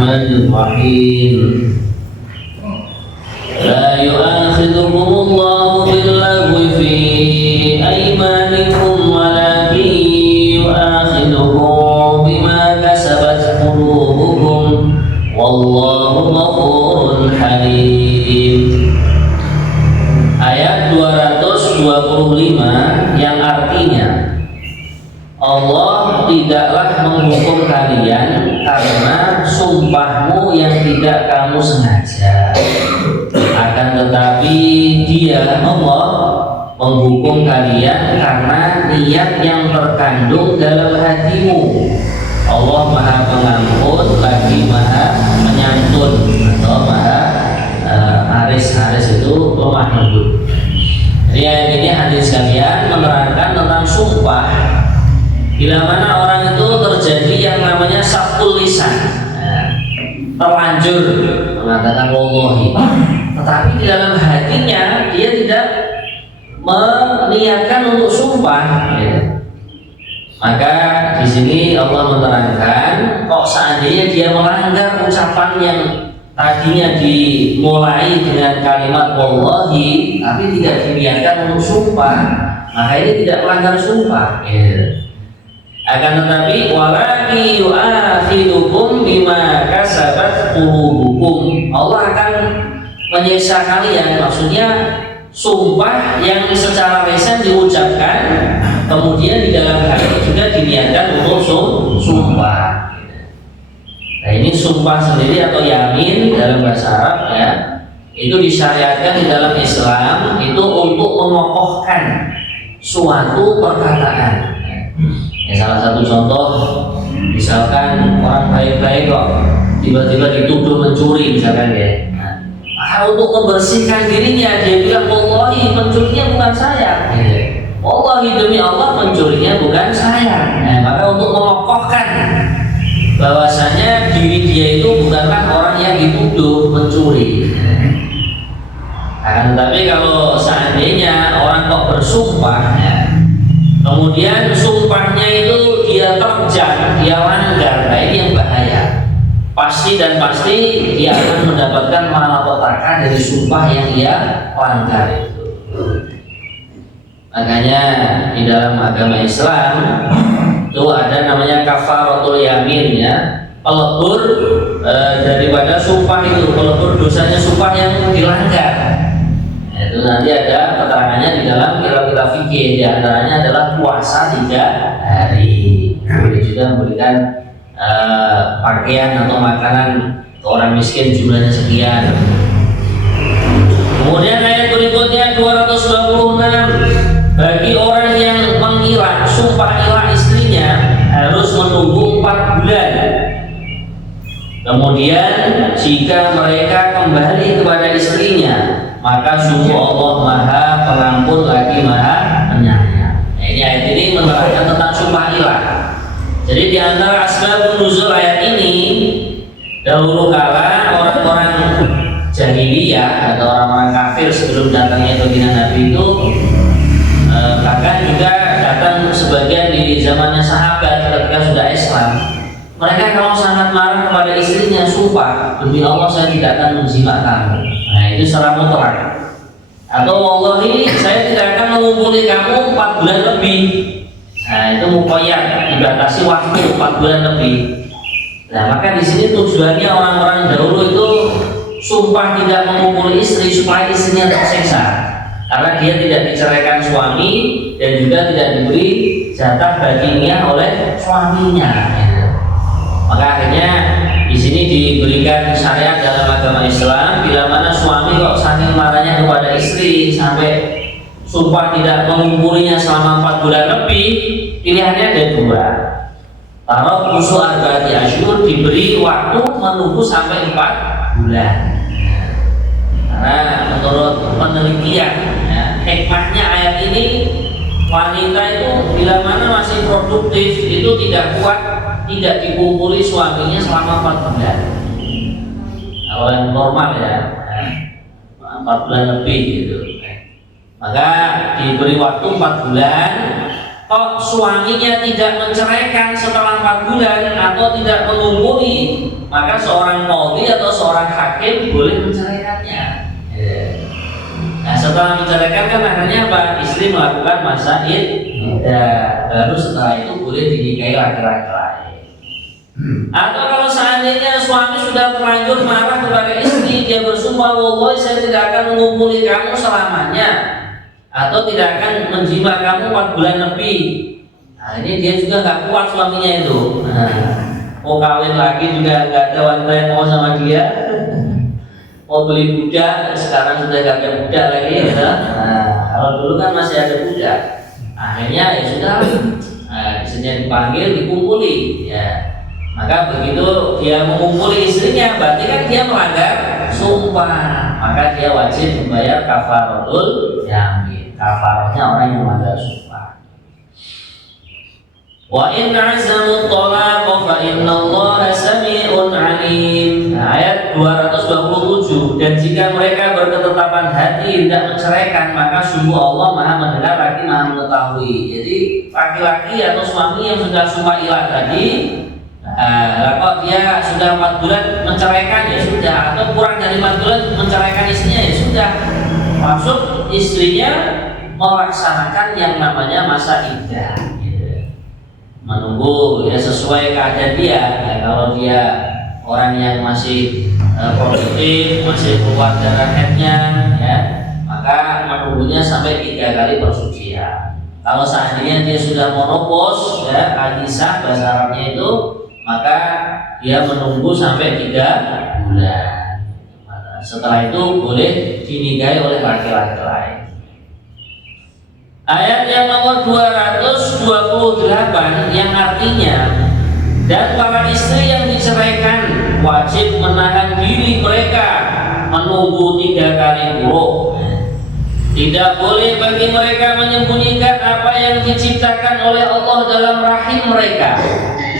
Bismillahirrahmanirrahim. La yu'akhidhukumullahu bil-lagwi fi aymanikum walakin yu'akhidhukum bima kasabat qulubukum wallahu ghafurun halim. Ayat 225 yang artinya Allah tidaklah menghukum kalian karena sumpahmu yang tidak kamu sengaja. Akan tetapi Dia Allah menghukum kalian karena niat yang terkandung dalam hatimu. Allah Maha Pengampun lagi Maha Menyantun atau Maha Haris itu lemah lembut. Jadi ayat ini hadis sekalian menerangkan tentang sumpah. Bila mana orang itu terjadi yang namanya sabtul lisan, terlanjur mengatakan wallahi, tetapi di dalam hatinya dia tidak meniatkan untuk sumpah, maka di sini Allah menerangkan, kok seandainya dia melanggar ucapan yang tadinya dimulai dengan kalimat wallahi, tapi tidak diniatkan untuk sumpah, maka ini tidak melanggar sumpah. Akan tetapi walaki yu'akhidukum bima kasabat qulubukum, Allah akan menyiksa kalian. Maksudnya sumpah yang secara lisan diucapkan kemudian di dalam hati juga diniatkan untuk sumpah. Nah, ini sumpah sendiri atau yamin dalam bahasa Arab ya, itu disyariatkan di dalam Islam itu untuk mengokohkan suatu perkataan. Ya, salah satu contoh, misalkan orang baik-baik kok tiba-tiba dituduh mencuri misalkan ya. Nah, untuk membersihkan dirinya dia bilang wallahi pencurinya bukan saya. Wallahi demi Allah pencurinya bukan saya. Nah, maka untuk mengokohkan bahwasanya diri dia itu bukanlah orang yang dituduh mencuri. Tetapi kalau seandainya orang kok bersumpah ya, kemudian sumpahnya itu dia terjang, dia langgar, nah ini yang bahaya. Pasti dan pasti dia akan mendapatkan malapetaka dari sumpah yang dia langgar itu. Makanya di dalam agama Islam itu ada namanya kafaratul yamin ya, pelebur daripada sumpah itu, pelebur dosanya sumpah yang dilanggar. Itu nanti ada keterangannya di dalam kitab-kitab fikih, di antaranya adalah puasa 3 hari. Boleh juga memberikan pakaian atau makanan ke orang miskin jumlahnya sekian. Kemudian ayat berikutnya 226, bagi orang yang mengira sumpah ilah istrinya harus menunggu 4 bulan. Kemudian jika mereka kembali kepada istrinya, maka sungguh Allah Maha Pengampun lagi Maha Penyayang. Nah, ini ayat ini menerangkan tentang sumpah ilah. Jadi di antara asbabun nuzul ayat ini, dahulu kala orang-orang jahiliyah atau orang-orang kafir sebelum datangnya baginda Nabi itu, bahkan juga datang sebagian di zamannya sahabat ketika sudah Islam. Mereka kalau sangat marah kepada istrinya sumpah, demi Allah saya tidak akan menjimat kamu. Nah itu secara mutlak. Atau wallahi saya tidak akan mengumpuli kamu 4 bulan lebih. Nah itu muqayyad, dibatasi waktu 4 bulan lebih. Nah maka di sini tujuannya orang-orang dahulu itu sumpah tidak mengumpuli istri supaya istrinya tersiksa, karena dia tidak diceraikan suami dan juga tidak diberi jatah baginya oleh suaminya. Maka akhirnya di sini diberikan syariat dalam agama Islam, bila mana suami kok saking marahnya kepada istri sampai sumpah tidak mengumpulinya selama 4 bulan lebih, pilihannya ada 2. Taruh musuh arba'ati asyhur, diberi waktu menunggu sampai 4 bulan. Karena menurut penelitian, ya, hikmahnya ayat ini, wanita itu bila mana masih produktif itu tidak kuat, tidak dikumpuli suaminya selama 4 bulan. Kalau yang normal ya 4 bulan lebih gitu. Maka diberi waktu 4 bulan, kok suaminya tidak menceraikan setelah 4 bulan atau tidak mengumpuli, maka seorang qadhi atau seorang hakim boleh menceraikannya. Nah, setelah menceraikan kan akhirnya apa? Istri melakukan masa iddah, baru setelah itu boleh dinikahi laki-laki lain. Atau kalau seandainya suami sudah terlanjur marah kepada istri, dia bersumpah, wallahi saya tidak akan mengumpuli kamu selamanya, atau tidak akan menjima kamu 4 bulan lebih. Nah, ini dia juga nggak kuat suaminya itu. Mau kawin lagi juga nggak ada wanita yang mau sama dia. Mau beli budak, sekarang sudah nggak ada budak lagi. Gitu. Nah, kalau dulu kan masih ada budak. Akhirnya ya sudah, istrinya dipanggil, dikumpuli. Ya. Maka begitu dia mengumpuli istrinya, berarti kan dia melanggar sumpah. Maka dia wajib membayar kafaratul yamin. Kafarahnya orang yang melanggar sumpah. Wa in azamu talaqa fa innallaha sami'un 'alim. Nah, ayat 227, dan jika mereka berketetapan hati hendak menceraikan, maka sungguh Allah Maha mendengar lagi Maha mengetahui. Jadi laki-laki atau suami yang sudah sumpah ilah tadi, kok dia sudah 4 bulan menceraikan ya sudah, atau kurang dari 4 bulan menceraikan istrinya ya sudah, maksud istrinya melaksanakan yang namanya masa iddah, menunggu ya sesuai keadaan dia. Ya, kalau dia orang yang masih produktif, masih keluar darah haidnya, ya, maka menunggunya sampai 3 kali persucian. Kalau seandainya dia sudah monopos, ya, al-nisah bahasa Arabnya itu, maka dia menunggu sampai 3 bulan. Setelah itu boleh dinikahi oleh laki-laki lain. Ayat yang nomor 228 yang artinya, dan para istri yang diceraikan wajib menahan diri mereka menunggu 3 kali buruk. Tidak boleh bagi mereka menyembunyikan apa yang diciptakan oleh Allah dalam rahim mereka,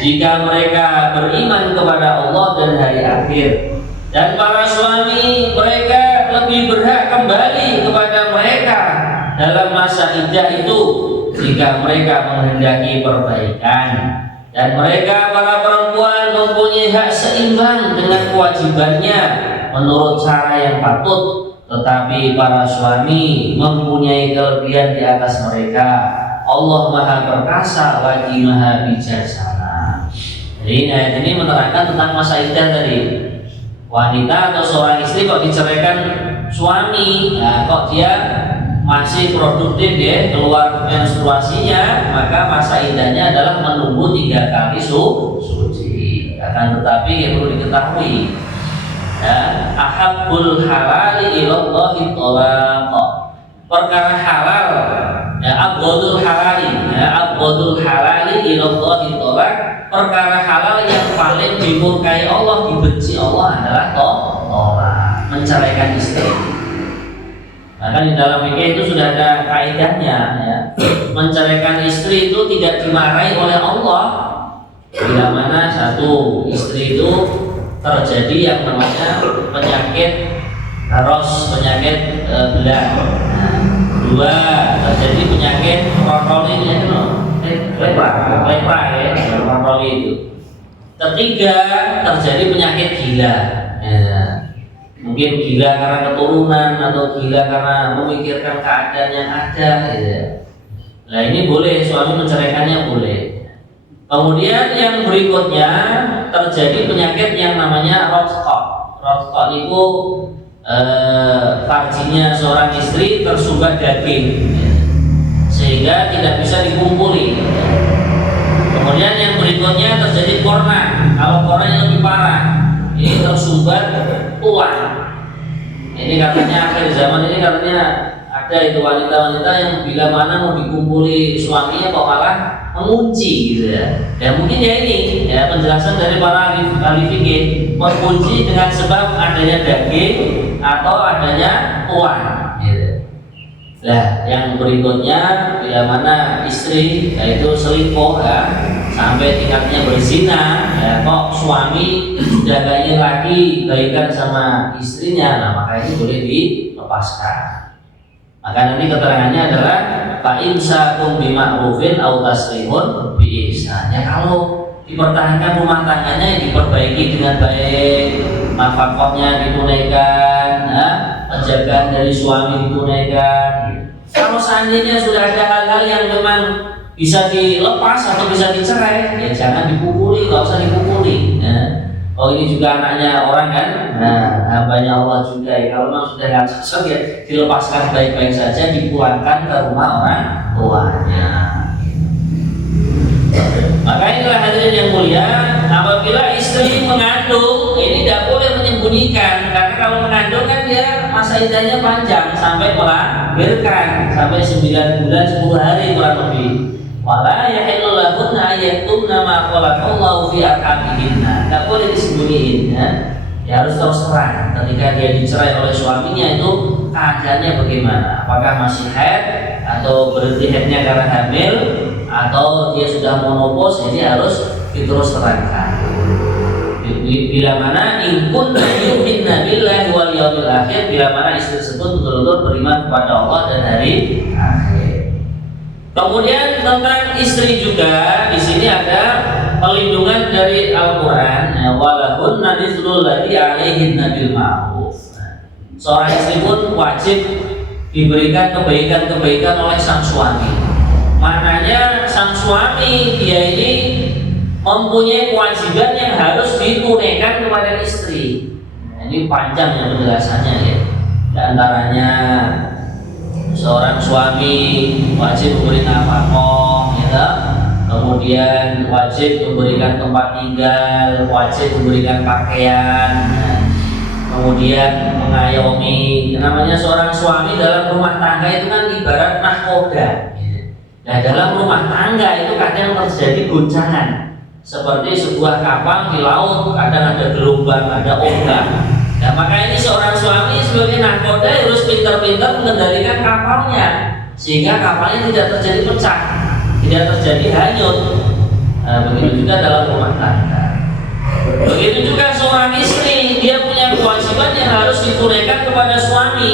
jika mereka beriman kepada Allah dan hari akhir. Dan para suami mereka lebih berhak kembali kepada mereka dalam masa iddah itu, jika mereka menghendaki perbaikan. Dan mereka para perempuan mempunyai hak seimbang dengan kewajibannya menurut cara yang patut, tetapi para suami mempunyai kelebihan di atas mereka. Allah Maha Perkasa lagi Maha Bijaksana. Jadi ayat ini menerangkan tentang masa iddah tadi. Wanita atau seorang istri kok diceraikan suami, nah, kok dia masih produktif ya, keluar menstruasinya, maka masa iddahnya adalah menunggu 3 kali suci. Akan tetapi yang perlu diketahui, ya, ahabbul halali ilallahi talaq. Perkara halal, ya, abghadul halali, ya, abghadul halali ilallahi talaq. Perkara halal yang paling dimurkai Allah, dibenci Allah adalah talaq, menceraikan istri. Maka di dalam fikih itu sudah ada kaidahnya, ya. Menceraikan istri itu tidak dimarahi oleh Allah bila mana satu istri itu terjadi yang namanya penyakit haros, penyakit belah. Dua, terjadi penyakit rontoli, lepra ya, rontoli itu. Ketiga, terjadi penyakit gila. Ya. Mungkin gila karena keturunan atau gila karena memikirkan keadaan yang ada, ya. Nah, ini boleh suami menceraikannya, boleh. Kemudian yang berikutnya terjadi penyakit yang namanya rotqah. Rotqah itu farjinya seorang istri tersumbat daging, sehingga tidak bisa dikumpuli. Kemudian yang berikutnya terjadi korna. Kalau korna yang lebih parah, ini tersumbat tulang. Ini katanya akhir zaman ini katanya ada itu wanita-wanita yang bila mana mau dikumpuli suaminya kok malah mengunci gitu ya. Ya mungkin ya ini ya penjelasan dari para ahli fikih, mengunci dengan sebab adanya daging atau adanya tulang gitu. Nah, yang berikutnya bila mana istri yaitu selingkuh ya, sampai tingkatnya berzina ya, kok suami sudah gak ingin lagi baikan sama istrinya, nah maka ini boleh dilepaskan. Maka nanti keterangannya adalah fa imsakum bima'rufin aw tasrihun bi ihsan. Ya kalau dipertahankan rumah tangganya, diperbaiki dengan baik, nafkahnya ditunaikan, penjagaan dari suami ditunaikan. Kalau seandainya sudah ada hal-hal yang memang bisa dilepas atau bisa dicerai, ya jangan dipukuli, nggak usah dipukuli. Oh ini juga anaknya orang kan, hambanya Allah juga. Ya, kalau memang sudah nggak cocok ya dilepaskan baik-baik saja, dipulangkan ke rumah orang tuanya. Maka inilah hadirin yang mulia, apabila istri mengandung, ini tidak boleh menyembunyikan, karena kalau mengandung kan dia masa iddahnya panjang sampai melahirkan, sampai 9 bulan 10 hari kurang lebih. Wala yahillu lahunna yaktumna ma khalaqallahu fi arhamihinna. Enggak boleh disembunyiin ya. Ya harus terus terang. Ketika dia dicerai oleh suaminya itu keadaannya bagaimana? Apakah masih haid atau berhenti haidnya karena hamil atau dia sudah menopause, ini harus diterus terangkan. Bila mana in kunna yu'minna billahi wal yawmil akhir, bila mana istri tersebut betul-betul beriman kepada Allah dan hari akhir. Kemudian tentang istri juga di sini ada perlindungan dari Al-Qur'an, walahunna mithlu alladzi 'alaihinna bil ma'ruf. Seorang istri pun wajib diberikan kebaikan-kebaikan oleh sang suami. Maknanya sang suami dia ini mempunyai kewajiban yang harus ditunaikan kepada istri. Nah, ini panjang ya penjelasannya ya. Di antaranya seorang suami wajib memberi nafkah, ya, kemudian wajib memberikan tempat tinggal, wajib memberikan pakaian, kemudian mengayomi. Namanya seorang suami dalam rumah tangga itu kan ibarat nahkoda. Nah dalam rumah tangga itu kadang terjadi goncangan, seperti sebuah kapal di laut, kadang ada gelombang, ada ombak. Nah maka ini seorang suami sebagai nahkoda harus pintar-pintar mengendalikan kapalnya, sehingga kapalnya tidak terjadi pecah, tidak terjadi hanyut. Nah, begitu juga dalam rumah tangga. Begitu juga seorang istri, dia punya kewajiban yang harus ditunaikan kepada suami,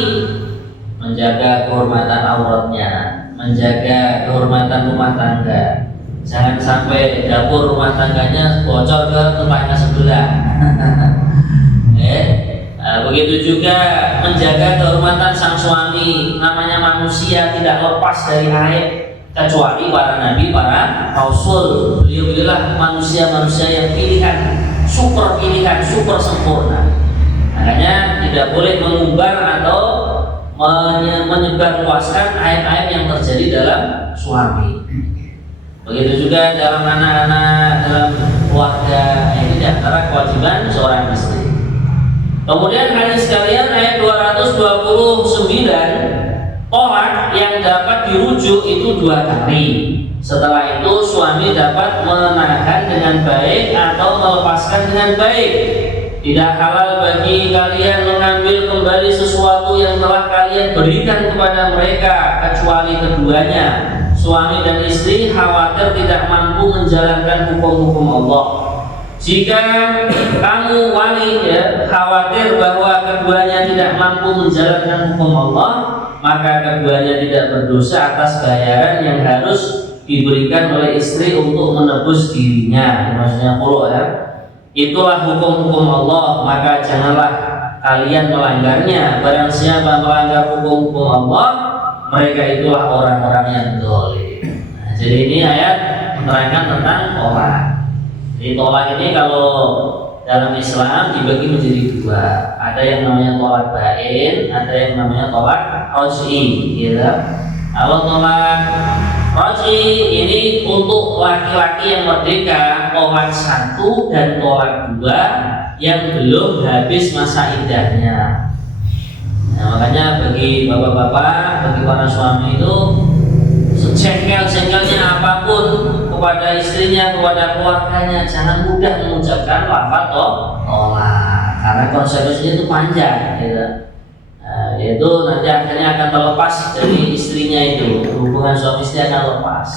menjaga kehormatan auratnya, menjaga kehormatan rumah tangga. Jangan sampai dapur rumah tangganya bocor ke tetangga sebelah. Begitu juga menjaga kehormatan sang suami. Namanya manusia tidak lepas dari aib, kecuali para nabi, para rasul. Beliau-beliaulah manusia-manusia yang pilihan, super sempurna. Makanya tidak boleh mengumbar atau menyebarluaskan aib-aib yang terjadi dalam suami. Begitu juga dalam anak-anak, dalam keluarga. Ini diantara kewajiban seorang istri. Kemudian hadis sekalian ayat 229, tolak yang dapat dirujuk itu 2 kali. Setelah itu suami dapat menahan dengan baik atau melepaskan dengan baik. Tidak halal bagi kalian mengambil kembali sesuatu yang telah kalian berikan kepada mereka kecuali keduanya, suami dan istri, khawatir tidak mampu menjalankan hukum-hukum Allah. Jika kamu wali khawatir bahwa keduanya tidak mampu menjalankan hukum Allah, maka keduanya tidak berdosa atas bayaran yang harus diberikan oleh istri untuk menebus dirinya. Maksudnya qulu ya. Itulah hukum-hukum Allah, maka janganlah kalian melanggarnya. Barang siapa melanggar hukum-hukum Allah, mereka itulah orang-orang yang zalim. Nah, jadi ini ayat menerangkan tentang tolak. Jadi tolak ini kalau dalam Islam dibagi menjadi 2. Ada yang namanya tolak bain, ada yang namanya tolak raj'i, gitu. Kalau tolak raj'i ini untuk laki-laki yang merdeka, tolak 1 dan tolak 2 yang belum habis masa iddahnya. Nah, makanya bagi bapak-bapak, bagi para suami itu sejengkel-jengkelnya apapun kepada istrinya, kepada keluarganya, jangan mudah mengucapkan lafaz tolak, karena konsekuensinya itu panjang, gitu. Yaitu nanti akhirnya akan terlepas dari istrinya, itu hubungan suami istri akan lepas.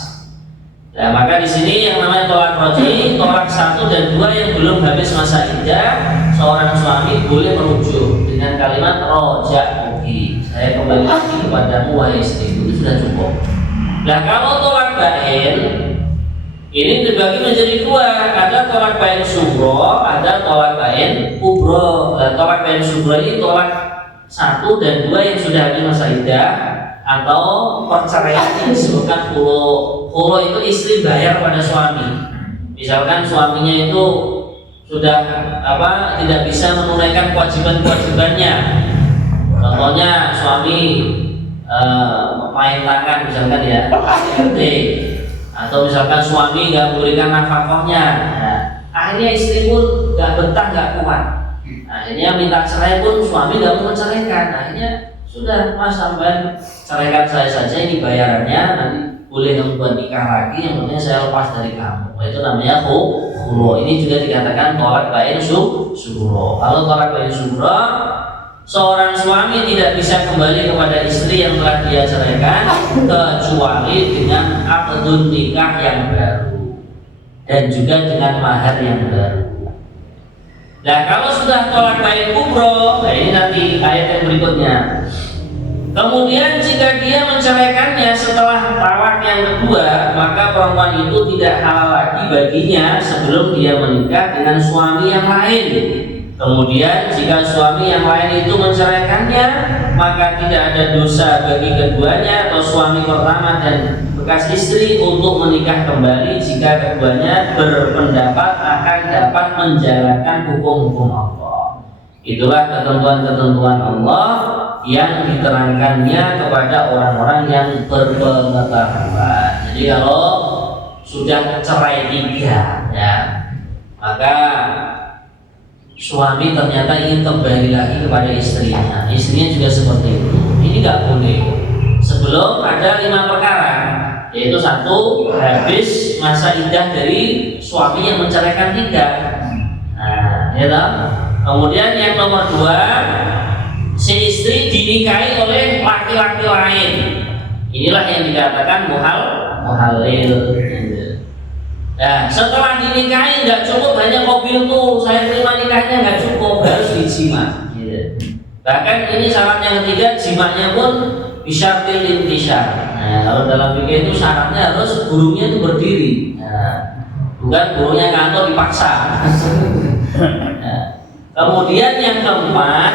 Nah, maka di sini yang namanya tolak raj'i, tolak 1 dan 2 yang belum habis masa iddah, seorang suami boleh merujuk dengan kalimat roja'uki, saya kembali lagi kepadamu wahai istriku, itu sudah cukup. Nah kalau tolak bain ini dibagi menjadi dua, ada tolak bain sugro, ada tolak bain kubro. Nah, tolak bain sugro ini tolak 1 dan 2 yang sudah habis masa iddah, atau perceraian yang disebutkan kulo itu istri bayar pada suami. Misalkan suaminya itu sudah tidak bisa menunaikan kewajiban-kewajibannya. Contohnya suami main tangan misalkan ya, ART, atau misalkan suami nggak memberikan nafkahnya. Nah, akhirnya istri pun nggak betah, nggak kuat. Akhirnya minta cerai pun suami nggak mau menceraikan. Akhirnya sudah, Mas sampean ceraikan saya saja, ini bayarannya, nanti boleh kamu buat nikah lagi, yang penting saya lepas dari kamu. Itu namanya khulu. Ini juga dikatakan tolak bain sugro. Kalau tolak bain sugro, seorang suami tidak bisa kembali kepada istri yang telah dia ceraikan kecuali dengan akdun nikah yang baru dan juga dengan mahar yang baru. Nah kalau sudah tolak bain kubro, nah ini nanti ayat yang berikutnya. Kemudian jika dia menceraikannya setelah talak yang kedua, maka perempuan itu tidak halal lagi baginya sebelum dia menikah dengan suami yang lain. Kemudian jika suami yang lain itu menceraikannya, maka tidak ada dosa bagi keduanya atau suami pertama dan bekas istri untuk menikah kembali jika keduanya berpendapat akan dapat menjalankan hukum-hukum Allah. Itulah ketentuan-ketentuan Allah yang diterangkannya kepada orang-orang yang berpengetahuan. Jadi kalau sudah cerai 3 ya, maka suami ternyata ingin kembali lagi kepada istrinya juga seperti itu. Ini nggak boleh sebelum ada 5 perkara, yaitu 1, habis masa iddah dari suami yang menceraikan 3. Nah, ya toh? Kemudian yang nomor 2, si istri dinikahi oleh laki-laki lain. Inilah yang dikatakan muhalil. Nah, setelah dinikahi nggak cukup hanya mobil tuh saya terima nikahnya, nggak cukup, harus dijima. Bahkan ini syarat yang ketiga, jimanya pun bisyartil intisar. Nah, kalau dalam fikih itu syaratnya harus burungnya itu berdiri. Nah, bukan burungnya kantor dipaksa. Nah, kemudian yang keempat,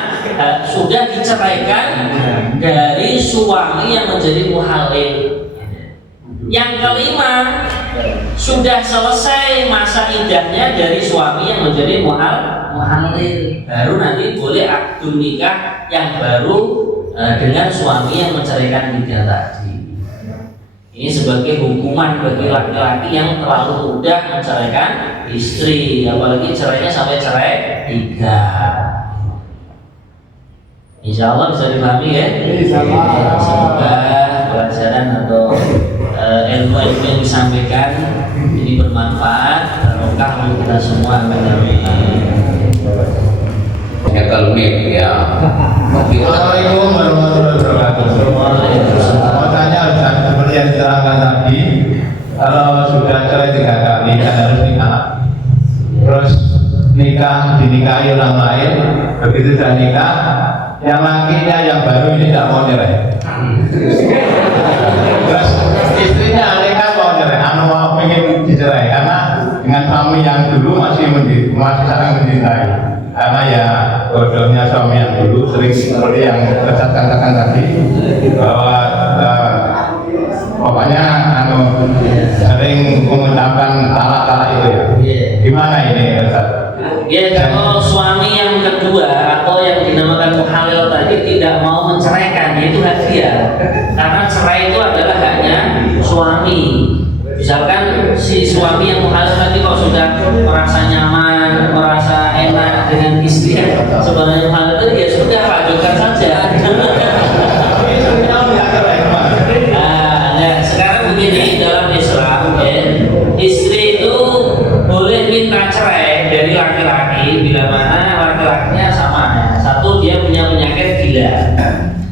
sudah diceraikan dari suami yang menjadi muhalil. Yang kelima, sudah selesai masa iddahnya dari suami yang menjadi muhalil, baru nanti boleh akdun nikah yang baru dengan suami yang menceraikan 3 tadi. Ini sebagai hukuman bagi laki-laki yang terlalu mudah menceraikan istri, apalagi cerainya sampai cerai 3. Insya Allah bisa dipahami ya. Semoga pelajaran atau ilmu-ilmu yang disampaikan ini bermanfaat, barokah untuk kita semua. Ya kalau nih ya. Assalamualaikum warahmatullahi wabarakatuh. Mau tanya Ustaz, seperti yang diterangkan tadi, kalau sudah cerai 3 kali kan harus nikah. Terus dinikahi orang lain, begitu sudah nikah, yang lakinya yang baru ini tidak mau cerai. Terus istrinya nikah mau cerai, ingin dicerai karena dengan suami yang dulu masih sangat mencintai. Karena ya bodohnya suami yang dulu sering seperti yang Ustaz katakan tadi, bahwa pokoknya sering mengucapkan talak-talak itu ya. Gimana ini Ustaz? Ya, kalau suami yang kedua atau yang dinamakan muhalil tadi tidak mau menceraikan, itu hak dia. Karena cerai itu adalah haknya suami. Misalkan si suami yang muhalil tadi kalau sudah merasa nyaman, merasa enak dengan istri, sebenarnya muhalil tadi ya sudah lanjutkan saja. Nah, sekarang begini, dalam Islam ya, istri itu boleh minta cerai dari laki-laki bila mana laki-lakinya sama. 1, dia punya penyakit gila.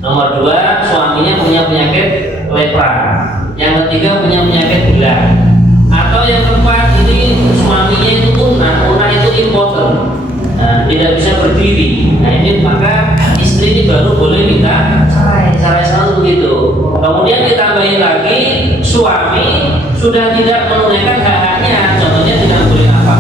Nomor 2, suaminya punya penyakit lepra. Yang ketiga punya penyakit gula. Atau yang keempat, ini suaminya itu punah itu impoten, tidak bisa berdiri. Nah ini maka istri ini istri baru boleh minta cerai. Cerai selalu begitu. Kemudian ditambahin lagi, suami sudah tidak menunaikan hak-haknya. Contohnya tidak memberi nafkah,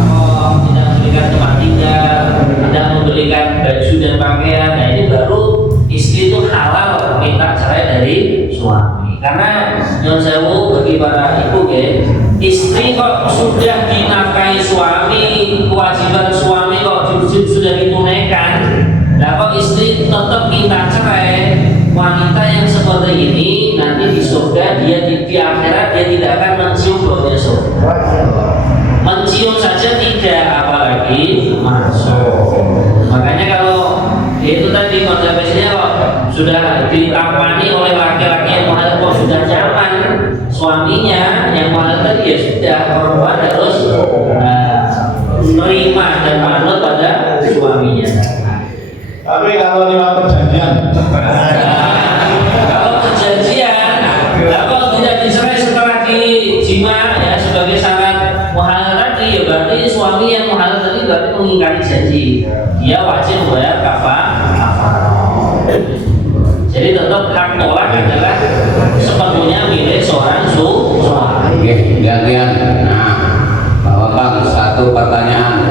tidak memberikan tempat tinggal, tidak memberikan baju dan pakaian. Nah ini baru istri itu halal minta cerai dari suami. Karena nyon sewu bagi para ibu ya, istri kok sudah dinafkahi suami, kewajiban suami kok sudah ditunaikan, nah kok istri tetap minta cerai. Wanita yang seperti ini nanti di surga dia di akhirat dia tidak akan mencium baunya surga. Mencium saja tidak, apalagi masuk. Makanya kalau itu tadi konsekuensinya kok sudah ditapani oleh laki-laki yang muhalal kok sudah nyaman suaminya yang muhalal tadi ya sudah, perempuan harus menerima dan manut pada suaminya. Tapi kalau lewat perjanjian, kalau perjanjian, kalau tidak dicerai setelah dijima ya sebagai syarat muhalal tadi, ya berarti suami yang muhalal tadi berarti mengingkari janji. Dia wajib membayar kafarah. Jadi tetap hak tolak adalah sepenuhnya milik seorang suami. Oke, gantian. Nah, Bapak Bang, satu pertanyaan.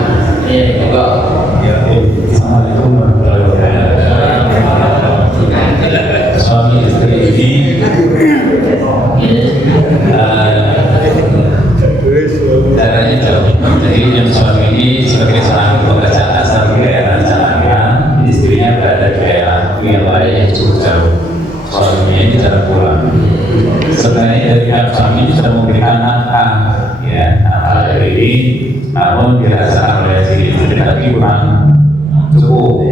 Juga. Assalamualaikum warahmatullahi wabarakatuh. Suami istri ini caranya jauh. Jadi yang suami ini sebagai seorang pekerja asal daerah Jakarta, istrinya berada di daerah yang lain yang cukup jauh. Suaminya ini jarang pulang. Sebenarnya dari pihak suami ini sudah memberikan nafkah, ya, nafkah dari ini, namun dirasa oleh si istri tadi kurang cukup.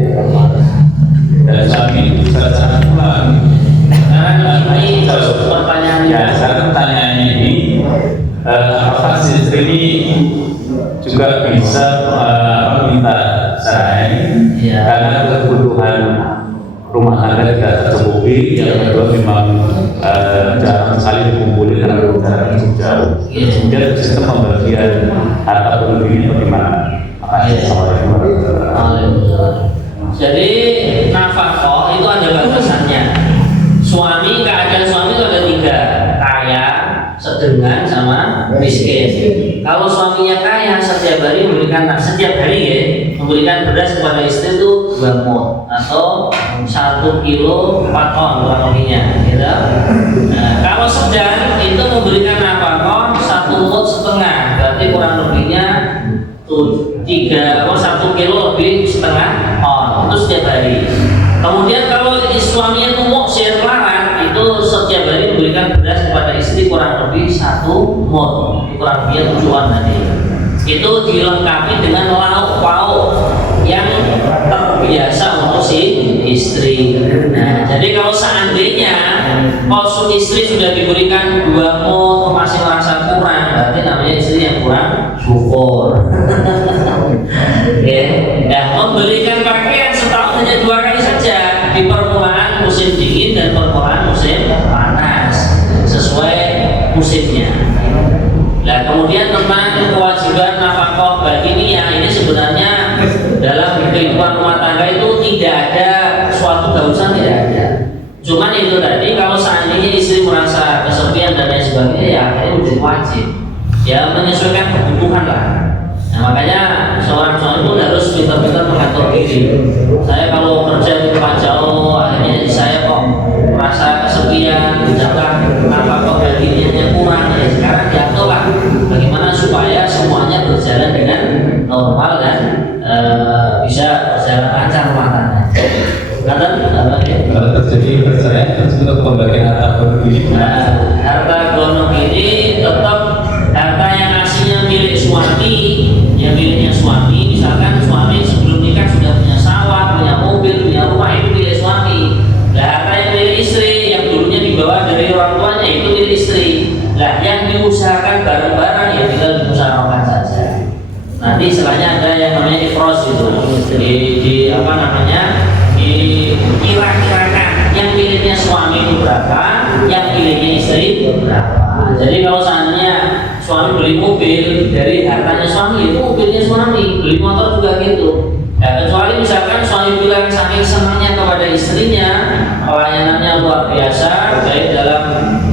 Dan suami ini sudah jarang pulang. Ini pertanyaannya. Ya, sekarang pertanyaannya ini, apakah si istri ini juga bisa meminta cerai karena kebutuhan rumah tangga tidak tercukupi, yang kedua memang jarang sekali dikumpulin karena jarak cukup jauh. Kemudian sistem pembagian harta penduduk ini bagaimana? Jadi nafkah itu ada batasannya. Suami, keadaan suami itu ada tiga, kaya, sedengan, sama miskin. Kalau suaminya kaya, setiap hari memberikan beras kepada istri itu 2 mud atau 1 kilo 4 ton kurang lebihnya, gitu. Nah, kalau sedang itu memberikan nafkah 1 mud setengah, berarti kurang lebihnya 1 kilo lebih setengah ton, itu setiap hari. Kemudian kalau suaminya tumuk share laran, itu setiap hari memberikan beras kepada istri kurang lebih 1 mud, kurang lebih 7-an tadi. Itu dilengkapi dengan lauk pauk yang terbiasa untuk si istri. Nah, jadi kalau seandainya kalau istri sudah diberikan 2 mud masih merasa kurang, berarti namanya istri yang kurang syukur. Nah, memberikan pakaian setahun hanya 2 kali saja, di permulaan musim dingin dan permulaan musim panas, sesuai musimnya. Nah, kemudian tentang kewajiban nafkah bagi ini sebenarnya dalam kehidupan rumah tangga itu tidak ada suatu keharusan, tidak ada. Cuman itu tadi, kalau seandainya istri merasa kesepian dan lain sebagainya, ya akhirnya menjadi wajib, ya menyesuaikan kebutuhan lah. Nah, makanya seorang suami pun harus pintar-pintar mengatur diri. Saya kalau kerja di tempat jauh, akhirnya saya kok merasa kesepian, jatah nafkah baginya kurang, ya sekarang diaturlah bagaimana supaya semuanya berjalan dengan normal dan bisa berjalan lancar rumah tangga. Kalau terjadi perceraian terus untuk pembagian harta penduduk, harta gonok ini tetap harta yang aslinya milik suami, yang miliknya suami. Misalkan suami sebelum nikah sudah punya sawah, punya mobil, punya rumah, itu milik suami. Nah, harta yang milik istri yang dulunya dibawa dari orang tuanya itu milik istri. Nah, yang diusahakan bareng-bareng ya tinggal diusahakan saja. Nanti istilahnya ada yang namanya ifros itu, di apa namanya, dikira-kirakan yang miliknya suami itu berapa, yang miliknya istri berapa. Jadi kalau seandainya suami beli mobil dari hartanya suami, itu mobilnya suami, beli motor juga gitu. Ya, kecuali misalkan suami bilang saking senangnya kepada istrinya, pelayanannya luar biasa, baik dalam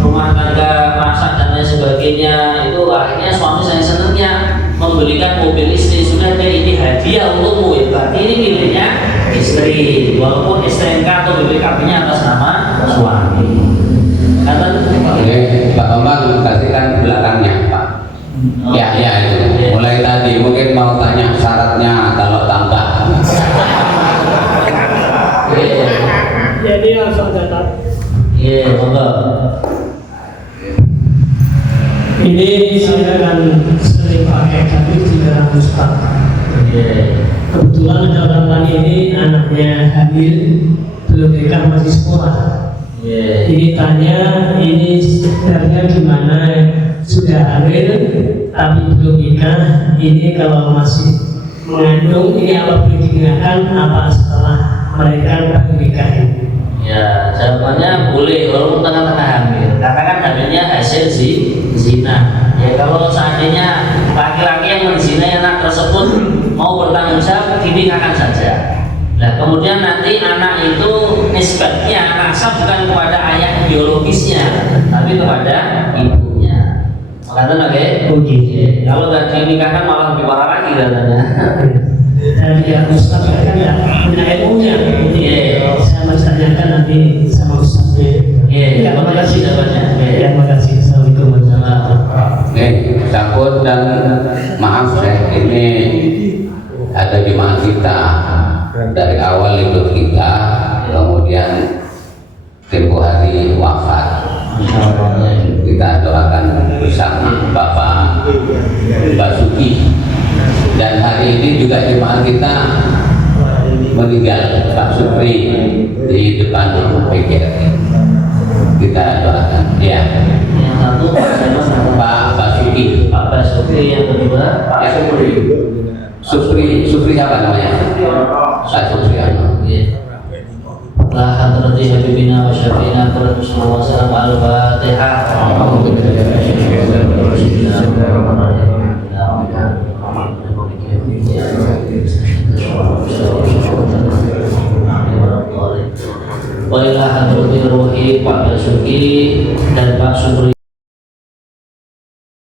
rumah tangga, masak dan lain sebagainya, itu akhirnya suami saya senangnya membelikan mobil istri, sudah deh ini hadiah untukmu, ya, berarti ini miliknya istri, walaupun STNK atau BPKB-nya atas nama suami. Kata Oke, Pak Bambang kasihkan belakangnya Pak. Ya itu. Mulai tadi mungkin mau tanya syaratnya kalau tambah. Jadi langsung catat. iya, monggo. Ini saya akan sering pakai tapi tidak Ustaz. Kebetulan ada orang tadi ini anaknya hamil, belum nikah masih sekolah. Ini tanya, ini sebenarnya gimana? Sudah hamil tapi belum nikah. Ini kalau masih mengandung, ini apa boleh digunakan? Apa setelah mereka baru nikah? Ya, jawabannya boleh walaupun tengah-tengah hamil. Karena kan hamilnya hasil zina. Ya kalau seandainya laki-laki yang menzinai anak tersebut mau bertanggung jawab, dinikahkan saja. Nah kemudian nanti anak itu nisbatnya nasab bukan kepada ayah biologisnya, tapi kepada ibunya. Makanya oke. Kalau nggak dinikahkan malah lebih parah lagi katanya. Dan dia Ustaz kan ya punya ilmunya. Saya mau tanyakan nanti sama Ustaz. Terima kasih jawabannya. Terima kasih. Assalamualaikum warahmatullahi wabarakatuh. Nih, sangkut dan maaf ini ada jemaah kita dari awal ikut kita, kemudian tempo hari wafat. Kita doakan bersama Bapak Basuki, dan hari ini juga jemaah kita meninggal Pak Supri di depan PGRI. Kita doakan ya. Yang satu Pak Basuki, Pak Basuki, yang kedua Pak Supri siapa namanya? Pak Supri. La hadrati habibina wa syafiina sallallahu alaihi wasallam al-Fatihah. Wa ila hadrati ruhi Pak Basuki dan Pak Supri.